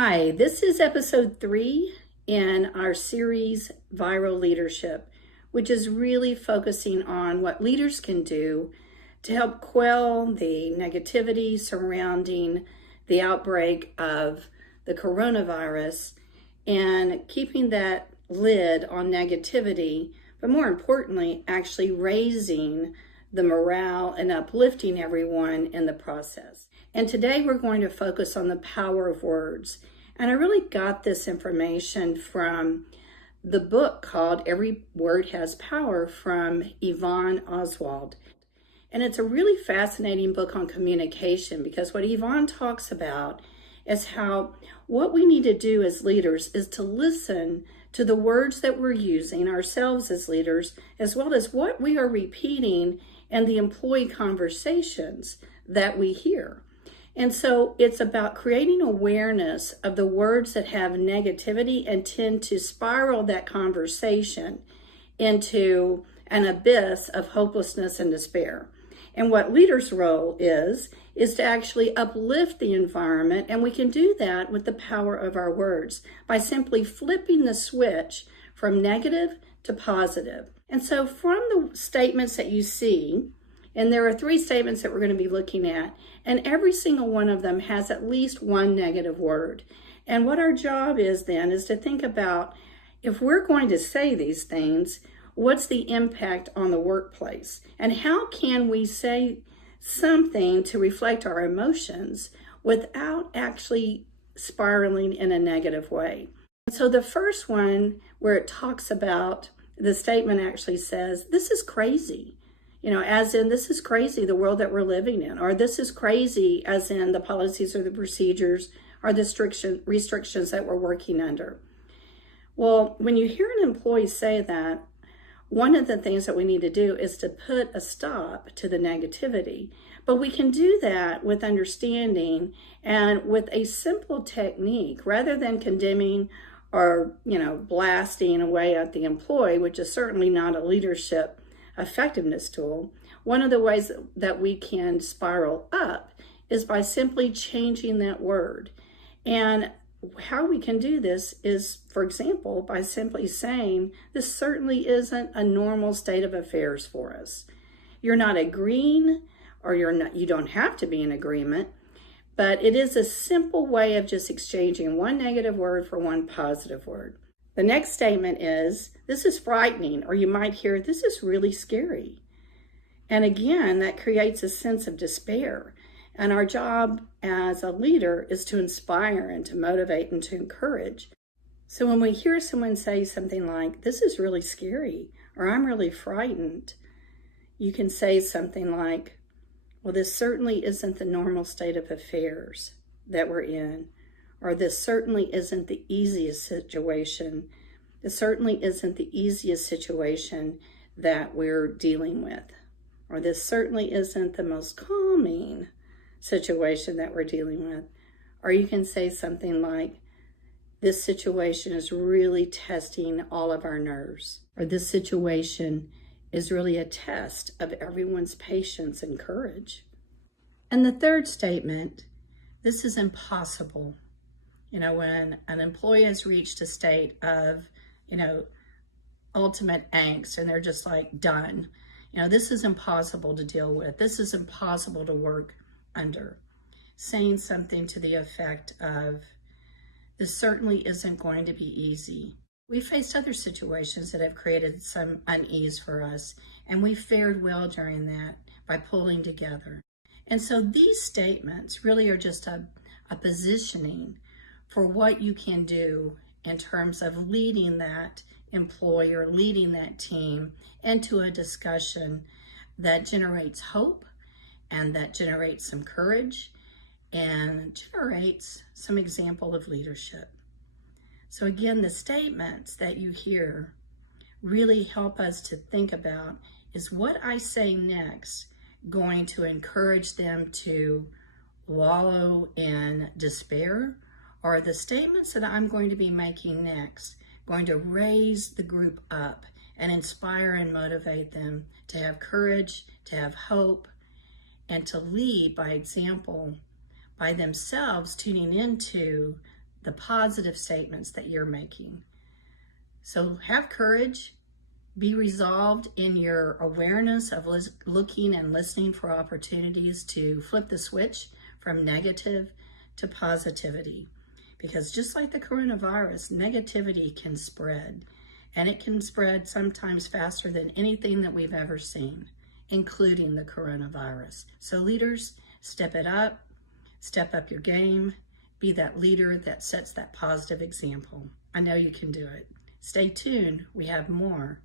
Hi, this is episode 3 in our series Viral Leadership, which is really focusing on what leaders can do to help quell the negativity surrounding the outbreak of the coronavirus and keeping that lid on negativity, but more importantly, actually raising the morale and uplifting everyone in the process. And today we're going to focus on the power of words. And I really got this information from the book called Every Word Has Power from Yvonne Oswald. And it's a really fascinating book on communication, because what Yvonne talks about is how what we need to do as leaders is to listen to the words that we're using ourselves as leaders, as well as what we are repeating in the employee conversations that we hear. And so it's about creating awareness of the words that have negativity and tend to spiral that conversation into an abyss of hopelessness and despair. And what leaders' role is to actually uplift the environment. And we can do that with the power of our words by simply flipping the switch from negative to positive. And so from the statements that you see, and there are 3 statements that we're going to be looking at, and every single one of them has at least one negative word. And what our job is then is to think about, if we're going to say these things, what's the impact on the workplace? And how can we say something to reflect our emotions without actually spiraling in a negative way? So the first one, where it talks about, the statement actually says, this is crazy. As in, this is crazy, the world that we're living in, or this is crazy, as in the policies or the procedures or the restrictions that we're working under. Well, when you hear an employee say that, one of the things that we need to do is to put a stop to the negativity. But we can do that with understanding and with a simple technique, rather than condemning or, blasting away at the employee, which is certainly not a leadership effectiveness tool. One of the ways that we can spiral up is by simply changing that word. And how we can do this is, for example, by simply saying, this certainly isn't a normal state of affairs for us. You're not agreeing, or you don't have to be in agreement, but it is a simple way of just exchanging one negative word for one positive word. The next statement is, this is frightening, or you might hear, this is really scary. And again, that creates a sense of despair. And our job as a leader is to inspire and to motivate and to encourage. So when we hear someone say something like, this is really scary, or I'm really frightened, you can say something like, well, this certainly isn't the normal state of affairs that we're in. Or this certainly isn't the easiest situation. This certainly isn't the easiest situation that we're dealing with. Or this certainly isn't the most calming situation that we're dealing with. Or you can say something like, this situation is really testing all of our nerves. Or this situation is really a test of everyone's patience and courage. And the third statement, this is impossible. When an employee has reached a state of, ultimate angst, and they're just like done. This is impossible to deal with. This is impossible to work under. Saying something to the effect of, this certainly isn't going to be easy. We faced other situations that have created some unease for us, and we fared well during that by pulling together. And so these statements really are just a positioning for what you can do in terms of leading that employee or leading that team into a discussion that generates hope, and that generates some courage, and generates some example of leadership. So again, the statements that you hear really help us to think about, is what I say next going to encourage them to wallow in despair? Or the statements that I'm going to be making next going to raise the group up and inspire and motivate them to have courage, to have hope, and to lead by example, by themselves tuning into the positive statements that you're making. So have courage, be resolved in your awareness of looking and listening for opportunities to flip the switch from negative to positivity. Because just like the coronavirus, negativity can spread, and it can spread sometimes faster than anything that we've ever seen, including the coronavirus. So leaders, step up your game, be that leader that sets that positive example. I know you can do it. Stay tuned, we have more